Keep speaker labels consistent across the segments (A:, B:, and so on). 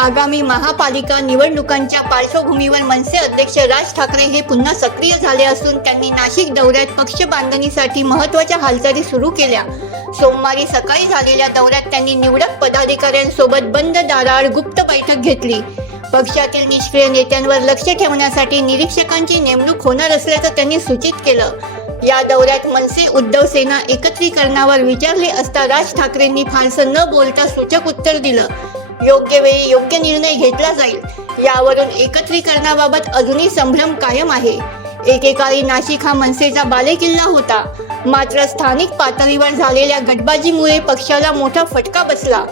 A: आगामी महापालिका निवडणुकांच्या पार्श्वभूमीवर मनसे अध्यक्ष राज ठाकरे हे पुन्हा सक्रिय झाले असून त्यांनी नाशिक दौऱ्यात पक्ष बांधणीसाठी महत्त्वाच्या हालचाली सुरू केल्या. सोमवारी सकाळी झालेल्या दौऱ्यात त्यांनी निवडक पदाधिकाऱ्यांसोबत बंद दाराआड गुप्त बैठक घेतली. पक्षातील निष्क्रिय नेत्यांवर लक्ष ठेवण्यासाठी निरीक्षकांची नेमणूक होणार असल्याचं त्यांनी सूचित केलं. या दौऱ्यात मनसे उद्धव सेना एकत्रीकरणावर विचारले असता राज ठाकरेंनी फारसं न बोलता सूचक उत्तर दिलं. योग्य वेळी योग्य निर्णय घेतला जाईल. यावरून एकत्रीकरणाबाबत अजूनही संभ्रम कायम आहे. एकेकाळी नाशिक हा मनसेचा बालेकिल्ला होता. मात्र स्थानिक पातळीवर झालेल्या गटबाजीमुळे पक्षाला मोठा फटका बसला.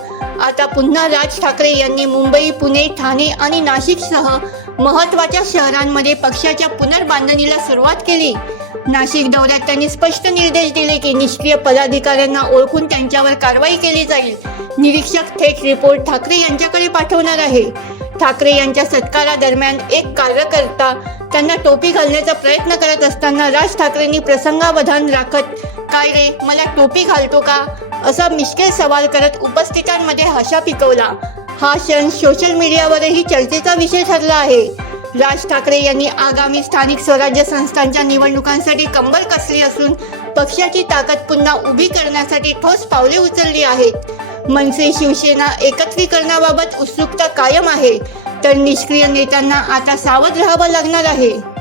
A: आता पुन्हा राज ठाकरे यांनी मुंबई पुणे ठाणे आणि नाशिकसह महत्त्वाच्या शहरांमध्ये पक्षाच्या पुनर्बांधणीला सुरुवात केली. नाशिक दौऱ्यात त्यांनी स्पष्ट निर्देश दिले की निष्क्रिय पदाधिकाऱ्यांना ओळखून त्यांच्यावर कारवाई केली जाईल. निरीक्षक थेट रिपोर्ट ठाकरे यांच्याकडे पाठवणार आहे. ठाकरे यांच्या सत्कारादरम्यान एक कार्यकर्ता त्यांना टोपी घालण्याचा प्रयत्न करत असताना राज ठाकरेंनी प्रसंगावधान राखत काय रे मला टोपी घालतो का? असा मिश्किल सवाल करत उपस्थितांमध्ये हशा पिकवला. हा क्षण सोशल मीडियावरही चर्चेचा विषय ठरला आहे. राज ठाकरे यांनी आगामी स्थानिक स्वराज्य संस्थांच्या निवडणुकांसाठी कंबर कसली असून पक्षाची ताकद पुन्हा उभी करण्यासाठी ठोस पावले उचलली आहेत. मनसे शिवसेना एकत्रीकरणाबाबत उत्सुकता कायम आहे. तर निष्क्रिय नेत्यांना आता सावध राहावं लागणार आहे.